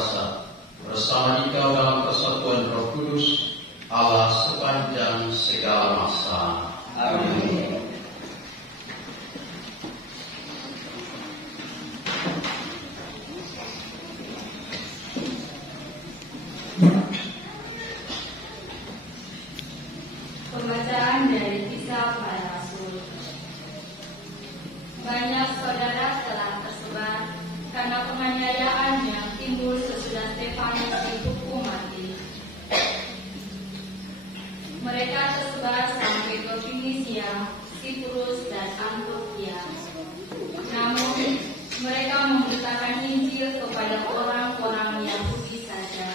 kuasa, bersama Dikau dalam persatuan Roh Kudus, Allah sepanjang segala masa. Amin. Pembacaan dari Kisah Para Rasul. Banyak saudara telah tersebar karena penganiayaan yang timbul sesudah Stefanus dihukum mati. Mereka tersebar sampai ke Finisia, Siprus, dan Antiokhia. Namun, mereka memberitakan Injil kepada orang-orang Yahudi saja.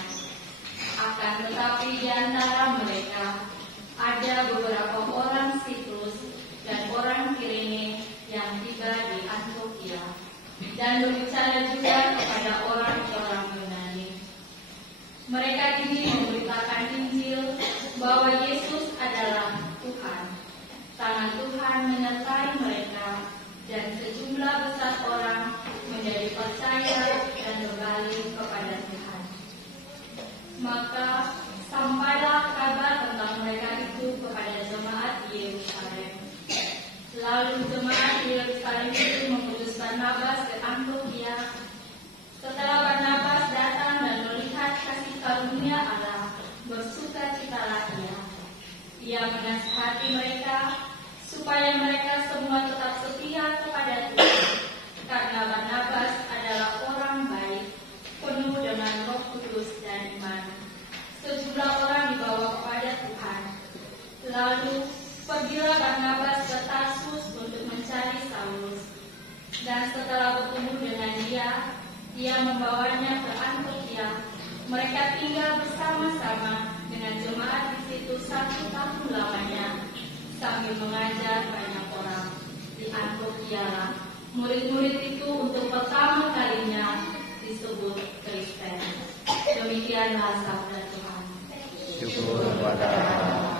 Akan tetapi di antara mereka ada beberapa orang Siprus dan orang Kirene yang tiba di Antiokhia dan berbicara juga kepada orang-orang Yunani. Mereka ini memberitakan Injil bahwa Yesus adalah Tuhan. Tangan Tuhan menyertai mereka dan sejumlah besar orang menjadi percaya dan berbalik kepada Tuhan. Maka sampailah kabar tentang mereka itu kepada jemaat di Yerusalem. Lalu jemaat di Yerusalem itu mengutus Barnabas ke Antiokhia. Setelah Barnabas datang dan melihat kasih karunia Allah, bersukacitalah ia. Ia menasihati mereka supaya mereka semua tetap setia kepada Tuhan, karena Barnabas adalah orang baik, penuh dengan Roh Kudus dan iman. Sejumlah orang dibawa kepada Tuhan. Lalu pergilah Barnabas ke Tarsus untuk mencari Saulus. Dan setelah bertemu dengan dia membawanya ke Antiokhia. Mereka tinggal bersama-sama dengan jemaat di situ 1 tahun lamanya, sambil mengajar banyak orang. Di Antiokhia murid-murid itu untuk pertama kalinya disebut Kristen. Demikianlah sabda Tuhan. Syukur kepada Allah.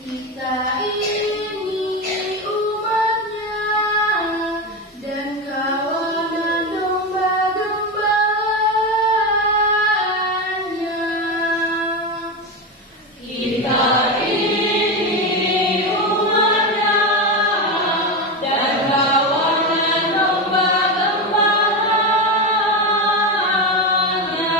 Kita ini umatnya dan kawanan domba-gembalaannya. Kita ini umatnya dan kawanan domba-gembalaannya.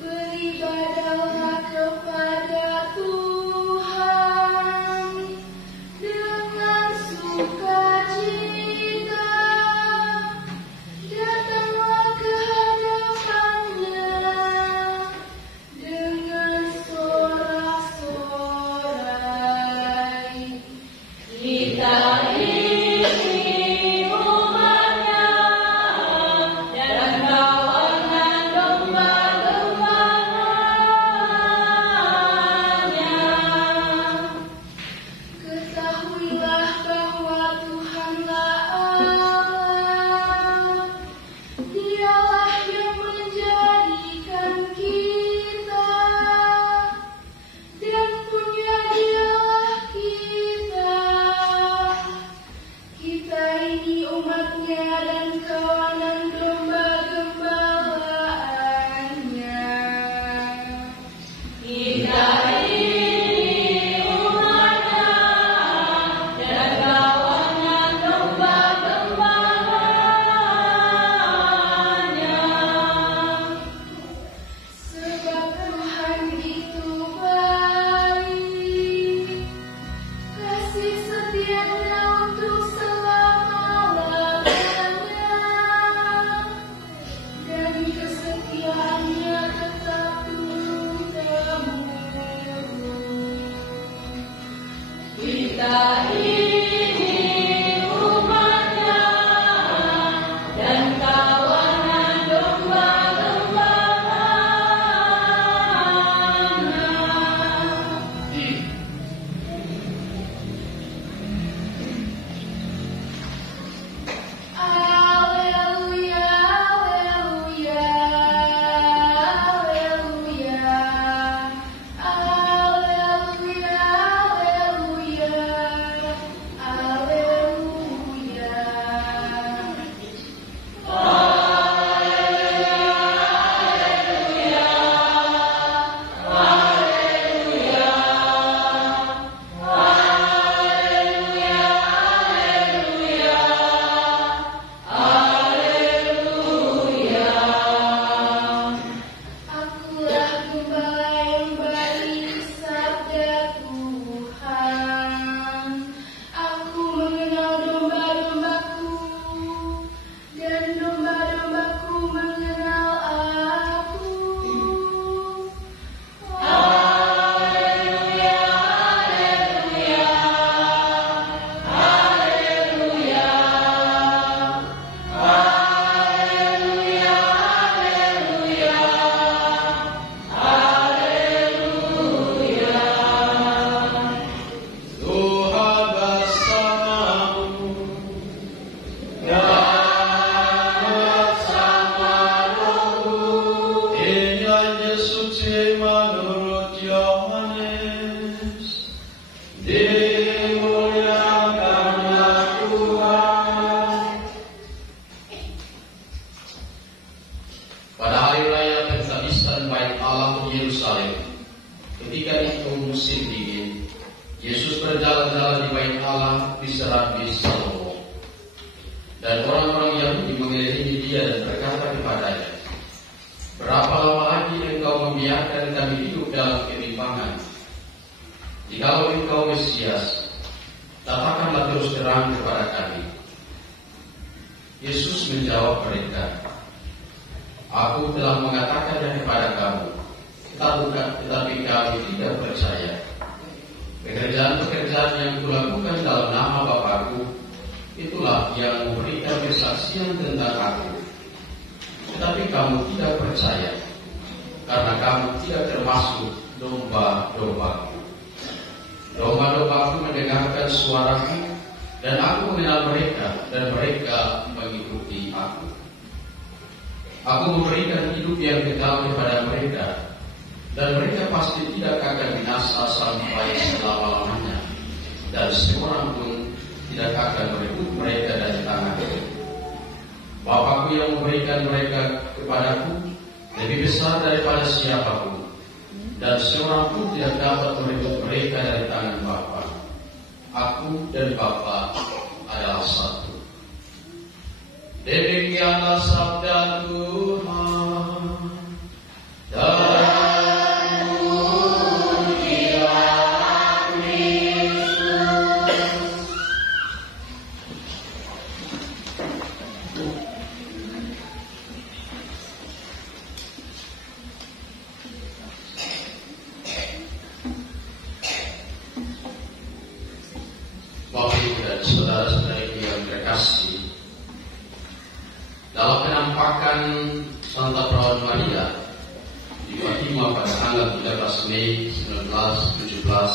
Beribadahlah kepada Tuhan dengan sukacita, datanglah ke hadapannya dengan sorak-sorai. Kita ini umatnya dan kawanan domba-gembalaannya. Ketahuilah bahwa Tuhanlah Allah. Dialah yang menjadikan kita dan punya Dialah kita. Kita ini umatnya dan kawanan domba-gembalaannya. Kita ini umatnya dan kawanan domba-gembalaannya. Sebab Tuhan itu baik, kasih setianya untuk selama-lamanya. Dan orang-orang Yahudi mengelilingi dia dan berkata kepadanya, "Berapa lama lagi engkau membiarkan kami hidup dalam kebimbangan? Jikalau engkau Mesias, katakanlah terus terang kepada kami." Yesus menjawab mereka, "Aku telah mengatakannya kepada kamu, tetapi kamu tidak percaya. Pekerjaan-pekerjaan yang kulakukan dalam nama Bapa-Ku, itulah yang memberikan kesaksian tentang Aku. Tetapi kamu tidak percaya, karena kamu tidak termasuk domba-domba-Ku. Domba-domba-Ku mendengarkan suara-Ku, dan Aku mengenal mereka, dan mereka mengikuti Aku. Aku memberikan hidup yang kekal kepada mereka, dan mereka pasti tidak akan binasa sampai selama-lamanya, dan seorang pun tidak akan merebut mereka dari tanganku. Bapa-Ku yang memberikan mereka kepadaku lebih besar daripada siapapun, dan seorang pun tidak dapat merebut mereka dari tangan Bapa. Aku dan Bapa adalah satu." Demikianlah sabda Tuhan. Bapak Ibu dan saudara-saudari yang terkasih, dalam penampakan Santa Perawan Maria di Fatima pada tanggal 13 Mei 1917,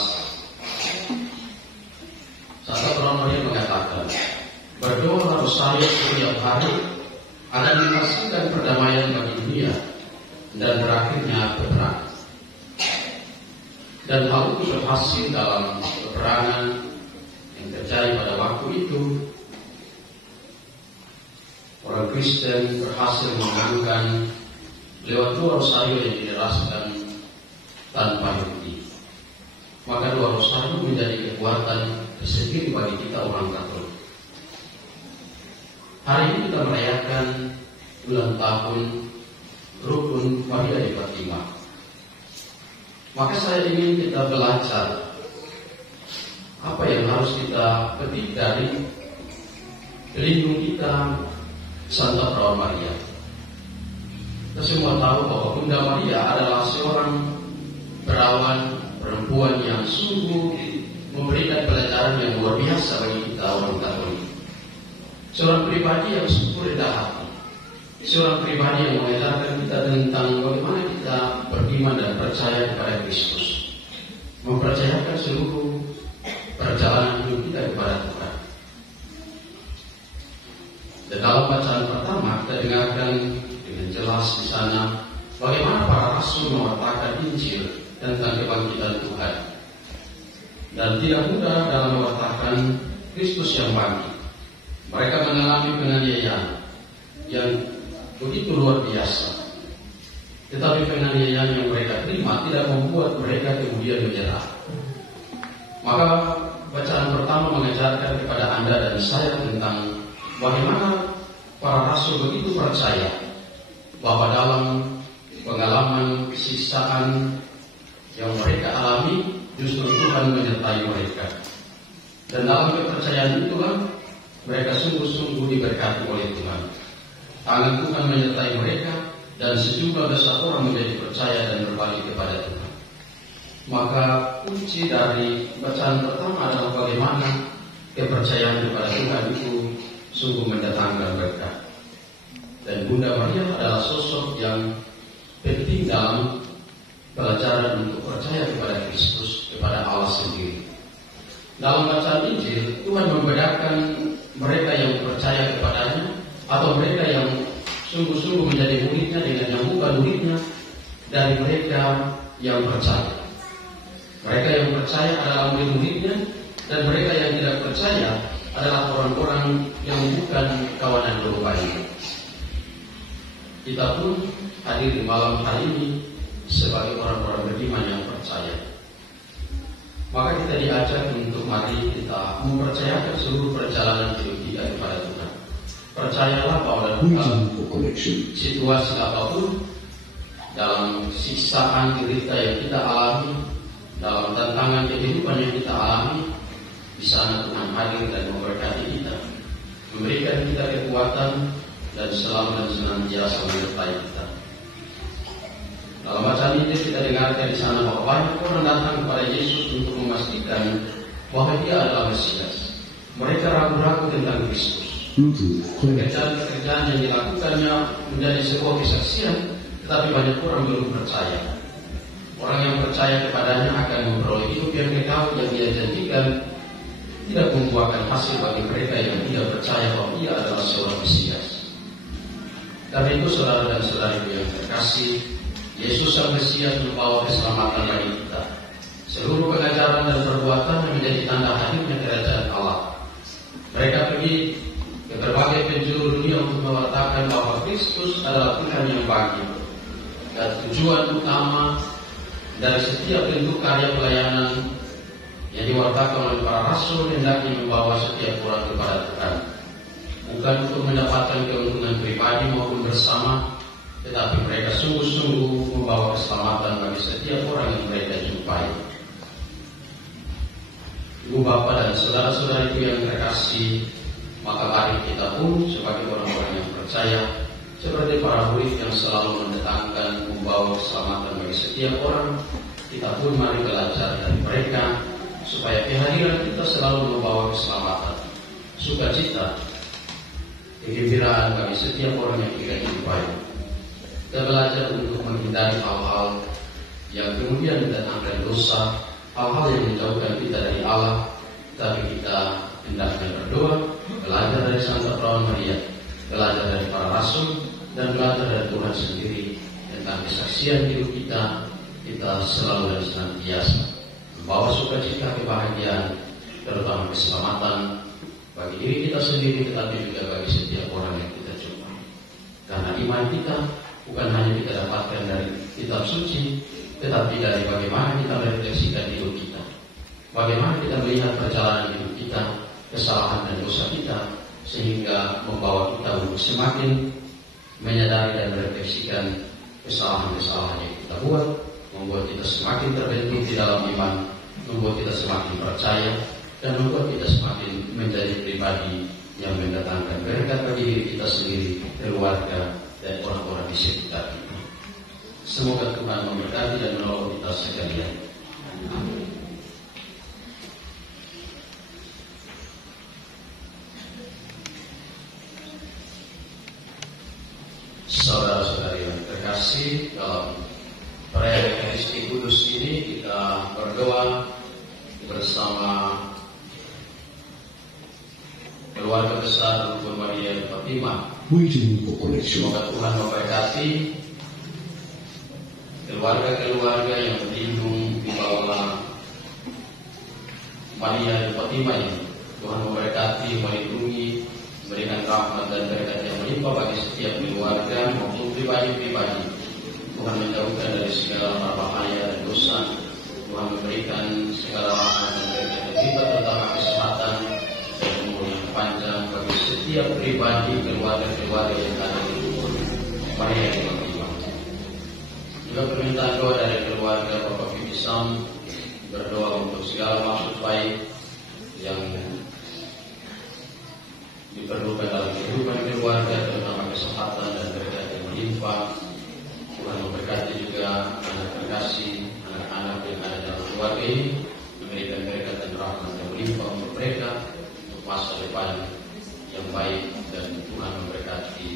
Santa Perawan Maria mengatakan, "Berdoa rosario setiap hari akan menghasilkan perdamaian bagi dunia dan berakhirnya peperangan." Dan hal itu berhasil dalam peperangan yang terjadi pada waktu itu. Orang Kristen berhasil memenangkan lewat dua rosario yang dideraskan tanpa henti. Maka dua rosario menjadi kekuatan tersendiri bagi kita orang Katolik. Hari ini kita merayakan ulang tahun Rukun Maria di Fatima. Maka saya ingin kita belajar apa yang harus kita petik dari pelindung kita, Santa Perawan Maria. Kita semua tahu bahwa Bunda Maria adalah seorang perawan perempuan yang sungguh memberikan pelajaran yang luar biasa bagi kita orang Katolik. Seorang pribadi yang sungguh rendah hati, seorang pribadi yang mengajarkan kita tentang bagaimana kita beriman dan percaya kepada Kristus, mempercayakan seluruh perjalanan hidup kita kepada Tuhan. Dan dalam bacaan pertama kita dengarkan dengan jelas di sana bagaimana para rasul mewartakan Injil tentang kebangkitan Tuhan. Dan tidak mudah dalam mewartakan Kristus yang bangkit. Mereka mengalami penganiayaan yang begitu luar biasa. Tetapi penganiayaan yang mereka terima tidak membuat mereka kemudian menyerah. Maka bacaan pertama mengajarkan kepada Anda dan saya tentang bagaimana para rasul begitu percaya bahwa dalam pengalaman siksaan yang mereka alami justru Tuhan menyertai mereka. Dan dalam kepercayaan itulah mereka sungguh-sungguh diberkati oleh Tuhan. Tangan Tuhan menyertai mereka dan sejumlah besar orang menjadi percaya dan berbalik kepada Tuhan. Maka kunci dari bacaan pertama adalah bagaimana kepercayaan kepada Tuhan itu sungguh mendatangkan berkat. Dan Bunda Maria adalah sosok yang penting dalam pelajaran untuk percaya kepada Kristus, kepada Allah sendiri. Dalam bacaan Injil, Tuhan membedakan mereka yang percaya kepadanya atau mereka yang sungguh-sungguh menjadi muridnya dengan yang bukan muridnya dari mereka yang percaya. Mereka yang percaya adalah murid-muridnya, dan mereka yang tidak percaya adalah orang-orang yang bukan kawanan dombanya. Kita pun hadir di malam hari ini sebagai orang-orang beriman yang percaya. Maka kita diajak untuk mari kita mempercayakan seluruh perjalanan hidup kita kepada Tuhan. percayalah bahwa dalam situasi apapun, dalam siksaan derita yang kita alami, dalam tantangan kehidupan yang kita alami, di sana Tuhan hadir dan memberkati kita, memberikan kita kekuatan dan selalu dan senantiasa menyertai kita. Dalam bacaan ini kita dengarkan di sana bahwa banyak orang datang kepada Yesus untuk memastikan bahwa Dia adalah Mesias. Mereka ragu-ragu tentang Kristus. Pekerjaan-pekerjaan yang dilakukannya menjadi sebuah kesaksian, tetapi banyak orang belum percaya. Orang yang percaya kepadanya akan memperoleh hidup yang kekal yang Dia janjikan, tidak membuahkan hasil bagi mereka yang tidak percaya bahwa Dia adalah seorang Mesias. Karena itu saudara dan saudariku yang terkasih, Yesus sang Mesias membawa keselamatan bagi kita. Seluruh pengajaran dan perbuatan yang menjadi tanda hadirnya kerajaan Allah. Mereka pergi ke berbagai penjuru dunia untuk mewartakan bahwa Kristus adalah Tuhan yang baik. Dan tujuan utama dari setiap bentuk karya pelayanan yang diwartakan oleh para rasul hendaknya membawa setiap orang kepada Tuhan. Bukan untuk mendapatkan keuntungan pribadi maupun bersama, tetapi mereka sungguh-sungguh membawa keselamatan bagi setiap orang yang mereka jumpai. Ibu bapa dan saudara-saudariku yang terkasih, maka mari kita pun sebagai orang-orang yang percaya, seperti para murid yang selalu mendatangkan membawa keselamatan bagi setiap orang, kita pun mari belajar dari mereka supaya kehadiran kita selalu membawa keselamatan, sukacita, kegembiraan bagi setiap orang yang kita jumpai. Kita belajar untuk menghindari hal-hal yang kemudian mendatangkan dosa, hal-hal yang menjauhkan kita dari Allah, tapi kita hendaknya berdoa, belajar dari Santa Perawan Maria, belajar dari para rasul, dan belajar dari Tuhan sendiri tentang kesaksian hidup kita. Kita selalu dan senantiasa membawa sukacita, kebahagiaan, terutama keselamatan bagi diri kita sendiri, tetapi juga bagi setiap orang yang kita jumpai. Karena iman kita bukan hanya kita dapatkan dari kitab suci, tetapi dari bagaimana kita merefleksikan hidup kita, bagaimana kita melihat perjalanan hidup kita, kesalahan dan dosa kita, sehingga membawa kita untuk semakin menyadari dan merefleksikan kesalahan-kesalahan yang kita buat, membuat kita semakin terbentuk di dalam iman, membuat kita semakin percaya, dan membuat kita semakin menjadi pribadi yang mendatangkan berkat bagi diri kita sendiri, keluarga, dan orang-orang di sekitar kita. Semoga Tuhan memberkati dan menolong kita sekalian. Amin. Saudara-saudari yang terkasih, dalam perayaan Ekaristi Kudus ini kita berdoa bersama keluarga besar Rukun Maria di Fatima. Semoga Tuhan memberkati keluarga-keluarga yang berlindung di bawah Maria di Fatima ini. Tuhan memberkati, melindungi, memberikan rahmat dan berkat yang melimpah bagi setiap keluarga maupun pribadi-pribadi. Tuhan menjauhkan dari segala bahaya dan dosa. Tuhan memberikan segala rahmat dan berkat yang melimpah, terutama kesehatan dan umur yang panjang bagi setiap pribadi, keluarga-keluarga yang ada di Rukun Maria di Fatima. Juga permintaan doa dari keluarga Bapak Bibi Sam, berdoa untuk segala maksud baik yang diperlukan dalam kehidupan keluarga, terutama kesehatan dan berkat yang melimpah. Tuhan memberkati juga anak terkasih, anak-anak yang ada dalam keluarga ini, memberikan berkat dan rahmat yang melimpah untuk mereka, untuk masa depan yang baik, dan Tuhan memberkati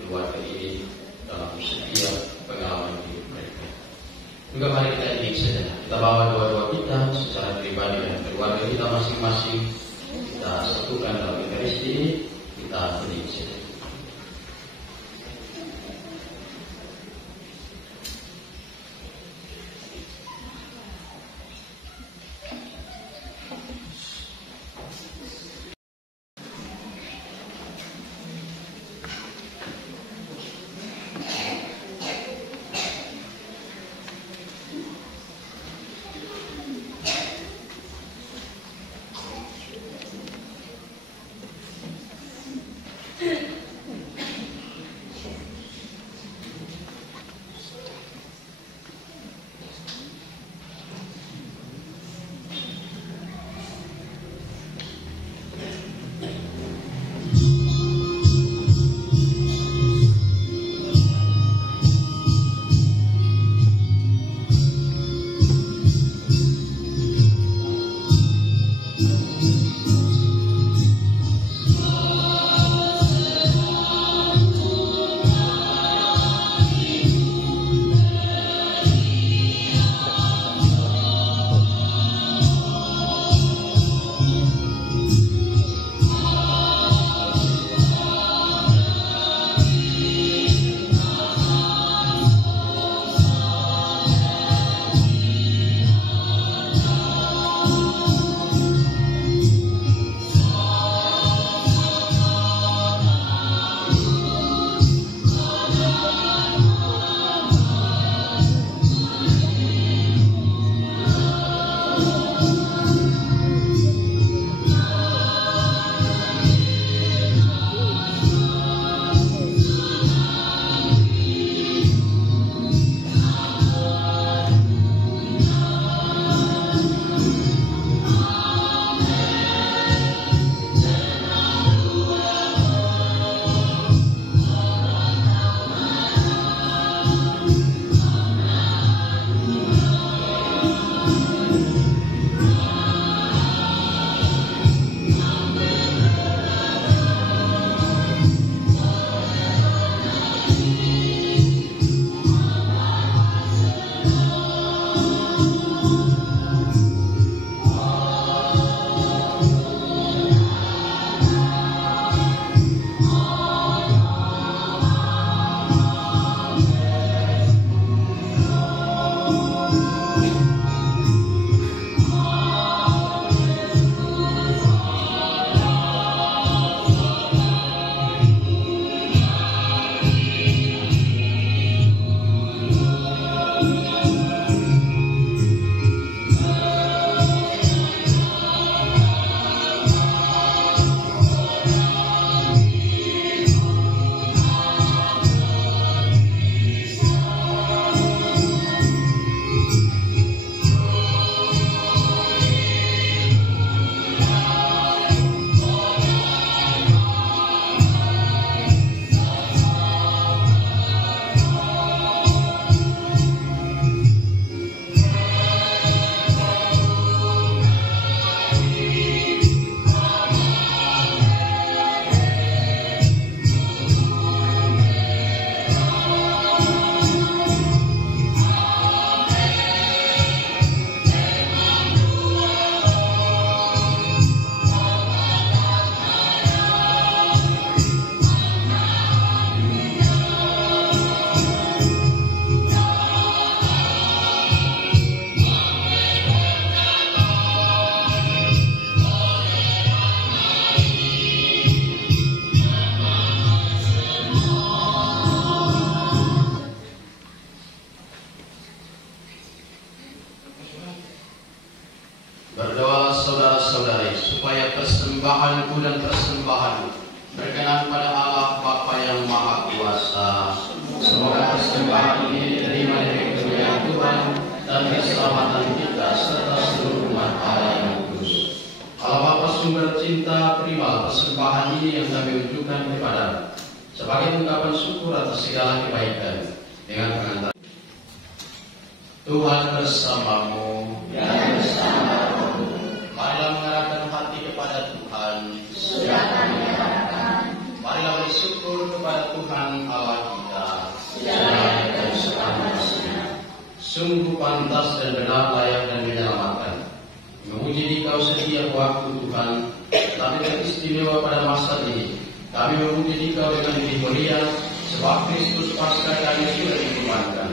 keluarga ini dalam setiap pengalaman hidup mereka. Juga mari kita iring sejenak, kita bawa doa-doa kita secara pribadi dan keluarga kita masing-masing. Kita satukan dalam Ekaristi ini, kita iring sejenak. Semoga persembahan ini diterima dari kemuliaan Tuhan dan keselamatan kita serta seluruh umat Allah yang kudus. Allah Bapa sumber cinta, terimalah persembahan ini yang kami unjukkan kepada-Mu sebagai ungkapan syukur atas segala kebaikan dengan pengantar. Tuhan bersamamu. Dan bersamamu. Marilah mengarahkan hati kepada Tuhan. Sudah kami arahkan. Marilah bersyukur kepada Tuhan Allah kita. Sudah layak dan sepantasnya. Sungguh pantas dan benar, layak dan menyelamatkan. Memuji Dikau setiap waktu Tuhan, tetapi teristimewa pada masa ini. Kami memuji Dikau dengan lebih mulia, sebab Kristus Paskah kami sudah dikurbankan.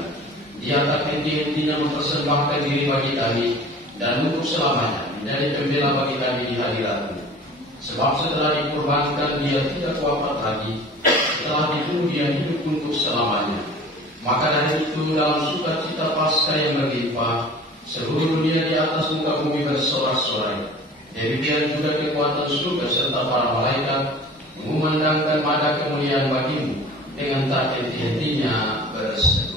Dia tak henti-hentinya mempersembahkan diri bagi kami, dan untuk selamanya menjadi pembela bagi kami di hadirat-Mu. Sebab setelah dikurbankan dia tidak wafat lagi, setelah dibunuh dia hidup untuk selamanya. Maka dari itu dalam sukacita Paskah yang berlimpah, seluruh dunia di atas muka bumi bersorak-sorai. Demikian juga kekuatan surga serta para malaikat mengumandangkan mada kemuliaan bagi-Mu dengan tak henti-hentinya berseru.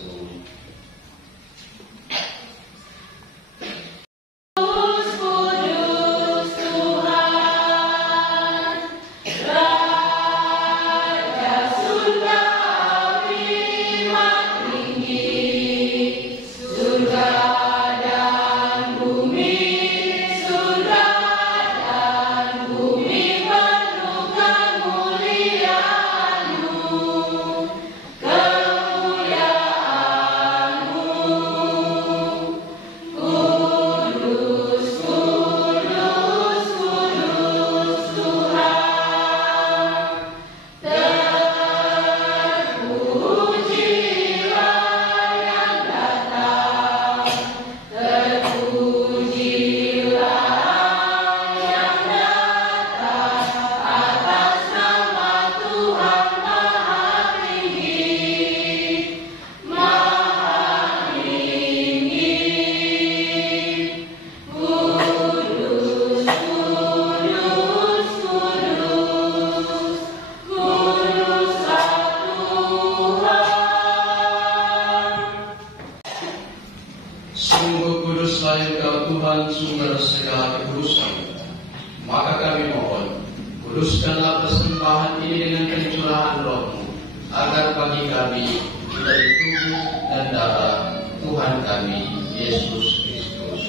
Kuduskanlah persembahan ini dengan pencurahan Roh-Mu, agar bagi kami menjadi tubuh dan darah Tuhan kami Yesus Kristus.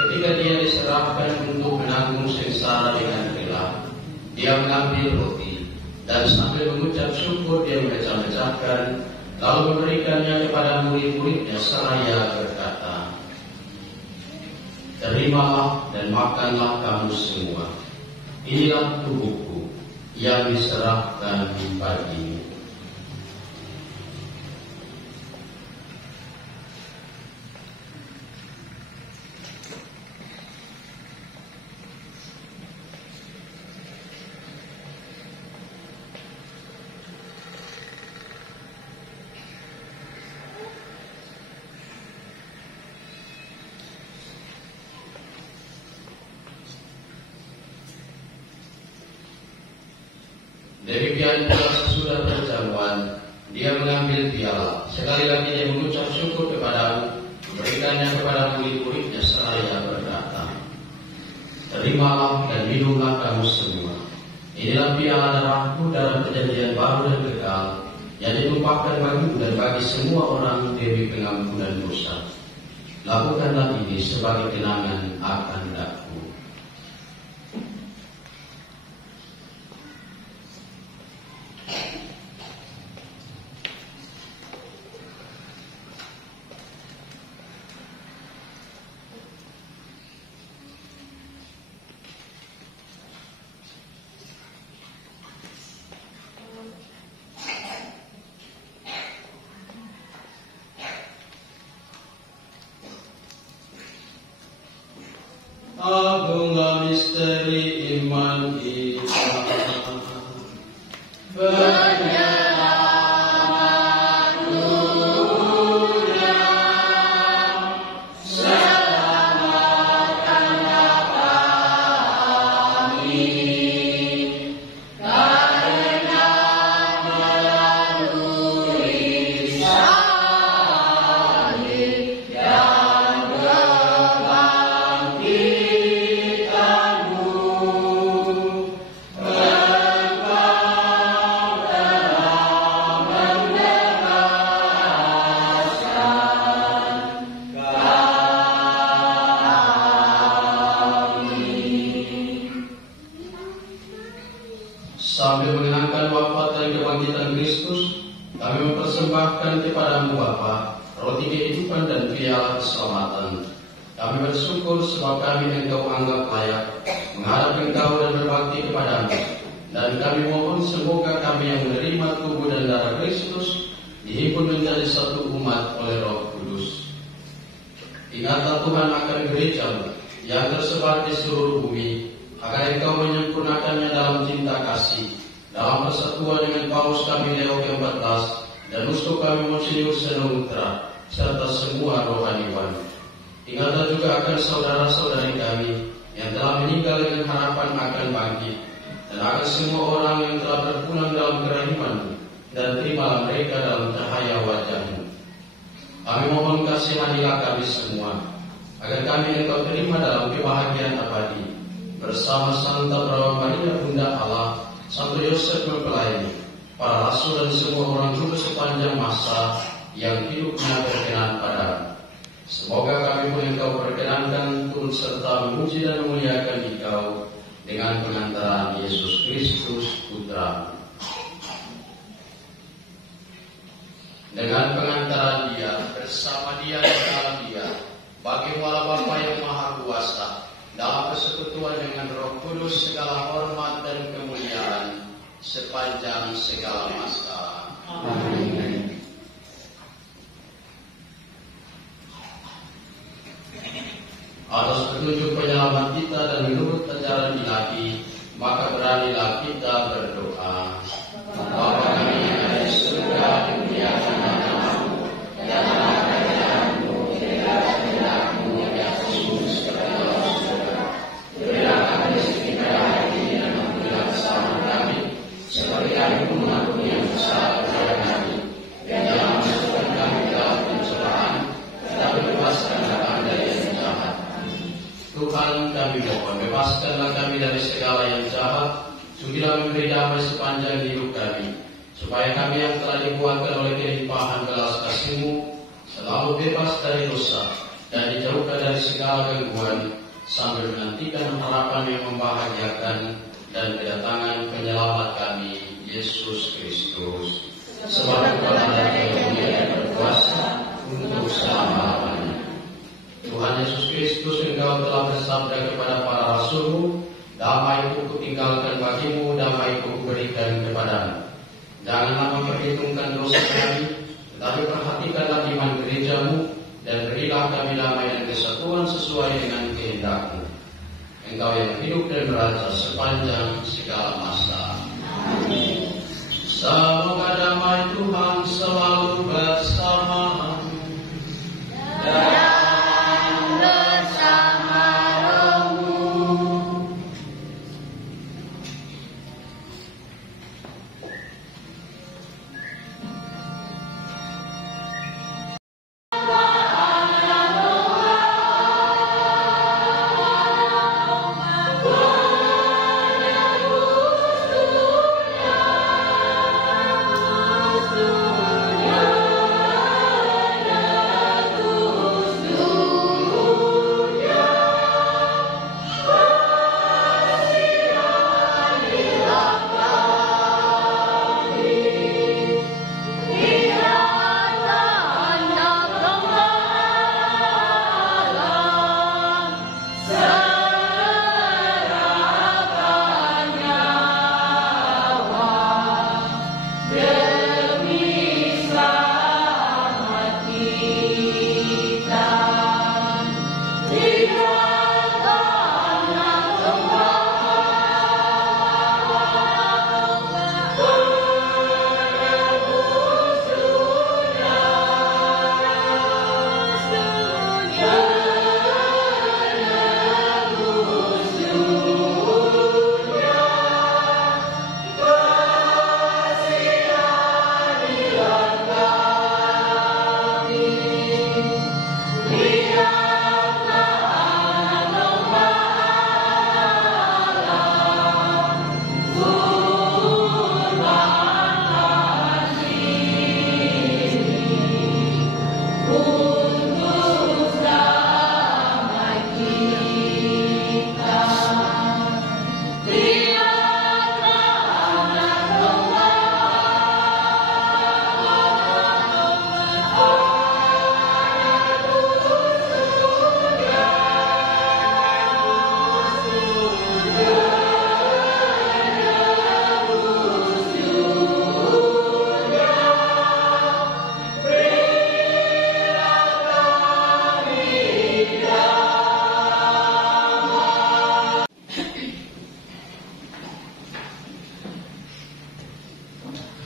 Ketika dia diserahkan untuk menanggung sengsara dengan rela, dia mengambil roti dan sambil mengucap syukur dia memecah-mecahkan, lalu memberikannya kepada murid-muridnya seraya berkata, "Terimalah dan makanlah kamu semua. Inilah tubuhku yang diserahkan bagimu." Demikian pula sesudah perjamuan, dia mengambil piala. Sekali lagi dia mengucap syukur kepada-Mu, memberikannya kepada murid-muridnya seraya berkata, "Terimalah dan minumlah kamu semua. Inilah piala darah-Ku dalam perjanjian baru dan kekal, yang ditumpahkan bagimu dan bagi semua orang demi pengampunan dosa. Lakukanlah ini sebagai kenangan akan Aku." Agunglah misteri iman kita, penyelamat dunia, selamatkanlah kami, karena melalui kebangkitan Kristus, kami mempersembahkan kepadamu Bapa roti kehidupan dan piala keselamatan. Kami bersyukur sebab kami Engkau anggap layak menghadap Engkau dan berbakti kepadamu. Dan kami mohon semoga kami yang menerima tubuh dan darah Kristus dihimpun menjadi satu umat oleh Roh Kudus. Ingatlah Tuhan akan gereja-Mu yang tersebar di seluruh bumi, agar Engkau menyempurnakannya dalam cinta kasih, dalam persatuan dengan Paus kami Leo ke-14 dan uskup kami Monsinyur Senutra, serta semua rohaniwan. Ingatlah juga akan saudara-saudari kami yang telah meninggal dengan harapan akan bangkit, dan akan semua orang yang telah berpulang dalam kerahiman-Mu, dan terimalah mereka dalam cahaya wajah-Mu. Kami mohon kasihanilah kami semua, agar kami Engkau terima dalam kebahagiaan abadi, bersama Santa Perawan Maria Bunda Allah, Santo Yosef mempelai, para rasul dan semua orang kudus sepanjang masa yang hidupnya berkenan padamu. Semoga kami pun Engkau perkenankan turut serta memuji dan memuliakan Engkau dengan pengantaran Yesus Kristus Putra. Dengan pengantaran Dia, bersama Dia dan dalam Dia, bagi Allah Bapa yang Maha Kuasa, dalam persekutuan dengan Roh Kudus segala hormat dan kemuliaan sepanjang segala masa. Amin. Atas petunjuk penyelamat kita dan menurut ajaran ilahi, maka beranilah kita berdoa. Bapa kami yang ada di surga, dimuliakan namamu, datanglah kerajaanmu, jadilah kehendakmu di atas bumi seperti di surga. Berilah kami rezeki pada hari ini dan ampunilah kesalahan kami, seperti kami pun mengampuni yang bersalah kepada kami. Dan jangan masukkan kami ke dalam pencobaan, tetapi bebaskanlah kami dari yang jahat. Tuhan, kami mohon, bebaskanlah kami dari segala yang jahat. Sudilah memberi damai sepanjang hidup kami, supaya kami yang telah dibuatkan oleh kelimpahan belas kasih-Mu selalu bebas dari dosa dan dijauhkan dari segala gangguan, sambil menantikan harapan yang membahagiakan dan kedatangan penyelamat kami, Yesus Kristus. Sebab Tuhan dan Dia berkuasa untuk selama-lamanya. Tuhan Yesus Kristus, Engkau telah bersabda kepada para rasul-Mu, damai-Ku kutinggalkan bagimu, damai-Ku kuberikan kepadamu. Janganlah memperhitungkan dosa kami, tetapi perhatikanlah iman gereja-Mu, dan berilah kami damai dan kesatuan sesuai dengan kehendak-Mu. Engkau yang hidup dan beraja sepanjang segala masa. Amin. Semoga damai Tuhan selalu bersama-mu. Amin.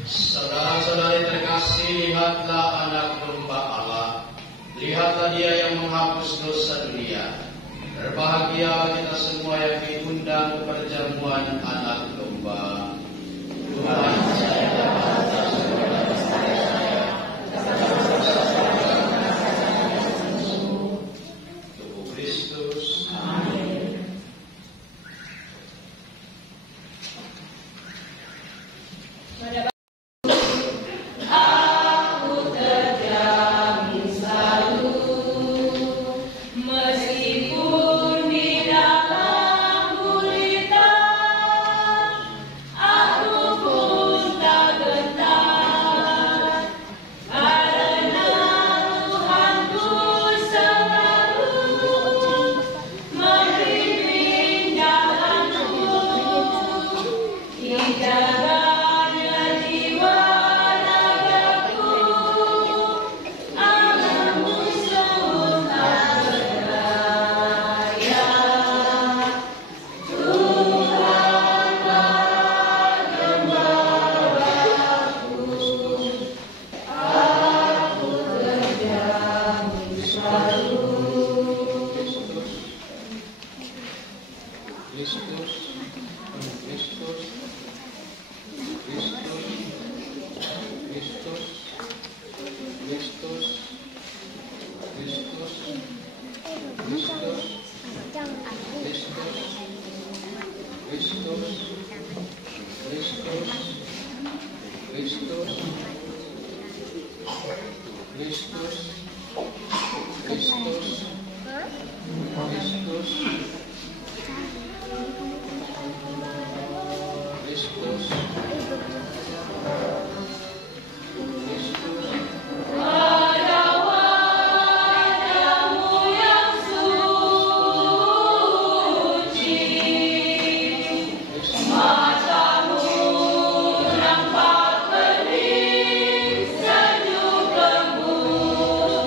Saudara-saudari terkasih, lihatlah anak domba Allah. Lihatlah dia yang menghapus dosa dunia. Berbahagia kita semua yang diundang ke perjamuan anak domba. Tuhan saya tubuh Kristus. Amin. Sejuk lembut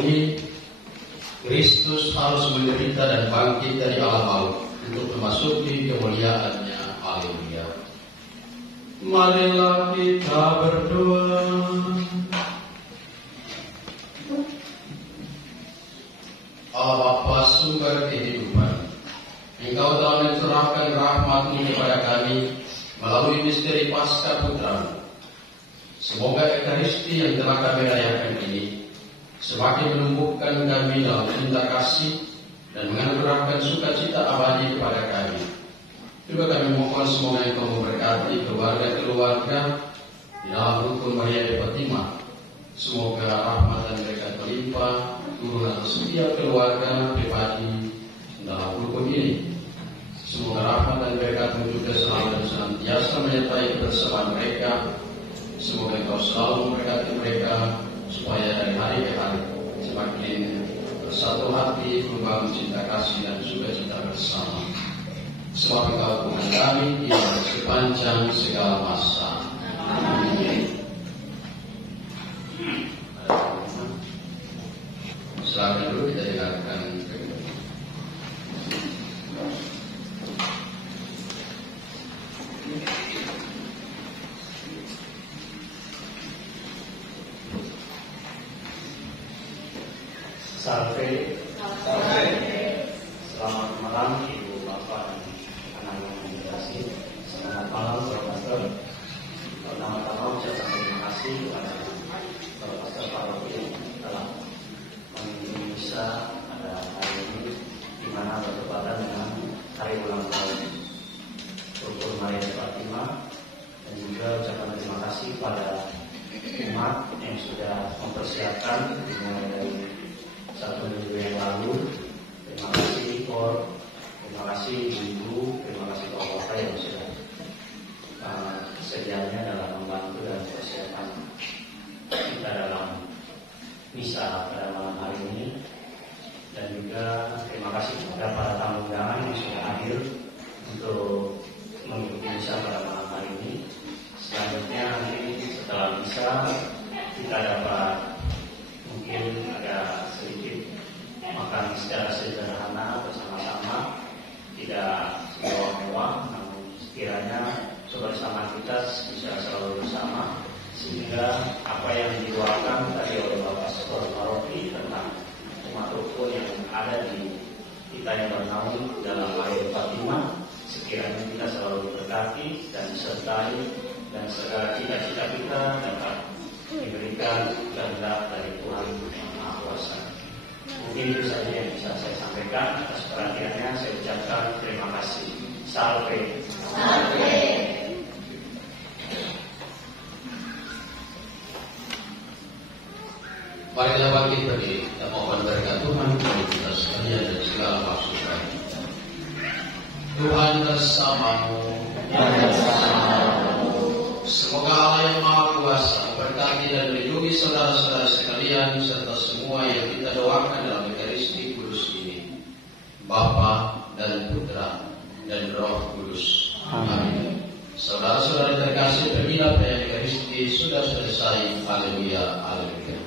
bunyi, Kristus harus menderita dan bangkit dari alam maut untuk memasuki kemuliaan-Nya. Haleluya. Marilah kita berdoa. Allah Bapa, sumber kehidupan, Engkau telah mencurahkan rahmat-Mu kepada kami melalui misteri Paskah Putra-Mu. Semoga Ekaristi yang telah kami rayakan ini semakin menumbuhkan kami dalam cinta kasih dan menganugerahkan sukacita abadi kepada kami. Juga kami mohon semoga Engkau memberkati keluarga-keluarga di dalam rukun Maria de Fatima. Semoga rahmat dan berkat melimpah turun atas setiap keluarga pribadi dalam rukun ini. Semoga rahmat dan berkat-Mu juga selalu dan senantiasa menyertai kebersamaan mereka. Semoga Engkau selalu memberkati mereka supaya dari hari ke hari semakin bersatu hati membangun cinta kasih dan sukacita bersama. Sebab Engkau Tuhan kami yang sepanjang segala masa. Amin. Silakan dulu kita dengarkan. Salve. Selamat malam Ibu Bapak dan anak-anak yang dikasihi. Selamat malam Bapak Pastor. Pertama-tama ucapkan terima kasih kepada Bapak Pastor Paroki yang telah mengirim misa pada hari ini, di mana bertepatan dengan hari ulang tahun Rukun Maria de Fatima, dan juga ucapkan terima kasih pada umat yang sudah mempersiapkan dimulai dari 1 minggu yang lalu. Terima kasih Kor, terima kasih Ibu, terima kasih Bapak yang sudah kesediaannya dalam membantu dan persiapan kita dalam misa pada malam hari ini. Dan juga terima kasih kepada para tamu undangan yang sudah hadir untuk mengikuti misa pada malam hari ini. Selanjutnya nanti setelah misa kita dapat mungkin ada sedikit makan secara sederhana bersama-sama, tidak mewah-mewah, namun sekiranya kebersamaan kita bisa selalu bersama, sehingga apa yang didoakan tadi oleh Bapak Pastor Paroki tentang umat rukun yang ada di kita yang bernaung dalam Maria de Fatima, sekiranya kita selalu diberkati dan disertai, dan segala cita-cita kita dapat diberikan kehendak dari Tuhan yang Maha Kuasa. Mungkin itu saja yang bisa saya sampaikan. Atas perhatiannya saya ucapkan terima kasih. Salve. Salve. Mari kita bangkit berdiri dan mohon berkat Tuhan bagi kita sekalian dan segala maksud kami. Tuhan bersamamu. Semoga Allah yang Maha Kuasa memberkati dan melindungi saudara-saudara sekalian serta semua yang kita doakan dalam Ekaristi Kudus ini, Bapa dan Putra dan Roh Kudus. Amin. Saudara-saudara terkasih, pergilah perayaan Ekaristi sudah selesai. Haleluya, haleluya.